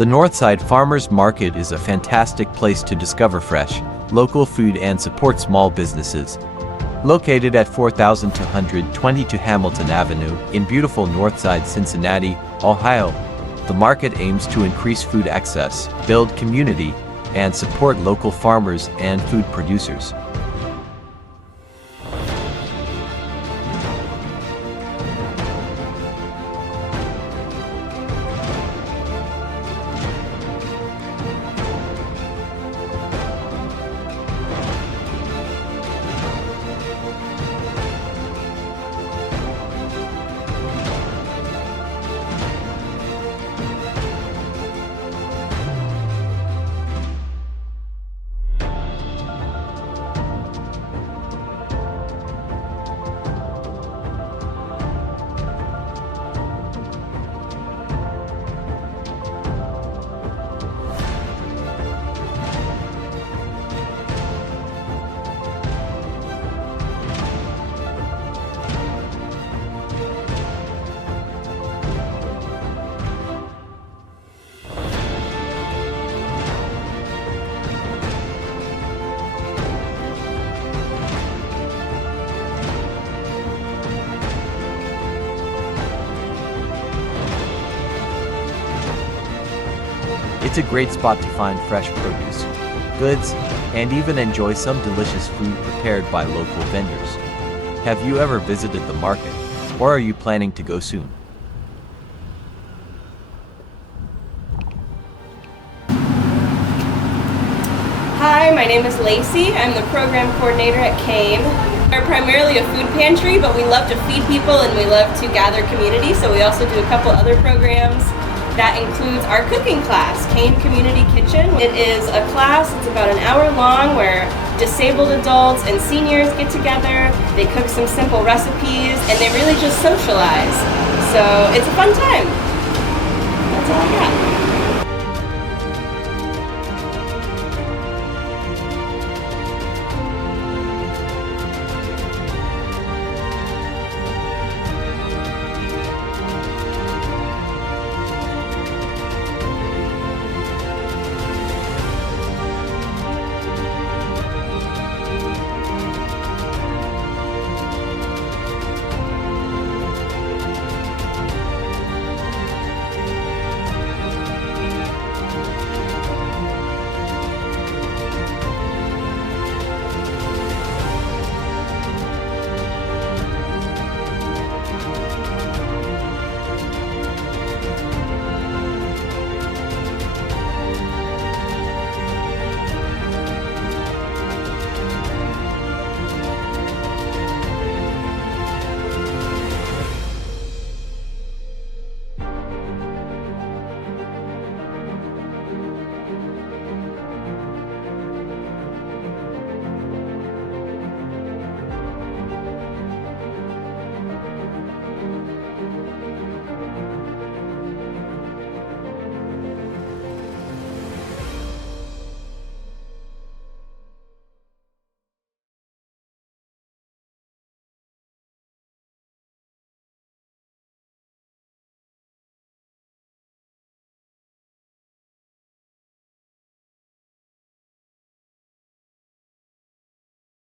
The Northside Farmers Market is a fantastic place to discover fresh, local food and support small businesses. Located at 4222 Hamilton Avenue in beautiful Northside, Cincinnati, Ohio, the market aims to increase food access, build community, and support local farmers and food producers. It's a great spot to find fresh produce, goods, and even enjoy some delicious food prepared by local vendors. Have you ever visited the market, or are you planning to go soon? Hi, my name is Lacey. I'm the program coordinator at C.A.I.N. We're primarily a food pantry, but we love to feed people and we love to gather community, so we also do a couple other programs. That includes our cooking class, C.A.I.N Community Kitchen. It is a class, it's about an hour long, where disabled adults and seniors get together, they cook some simple recipes, and they really just socialize. So it's a fun time. That's all I got.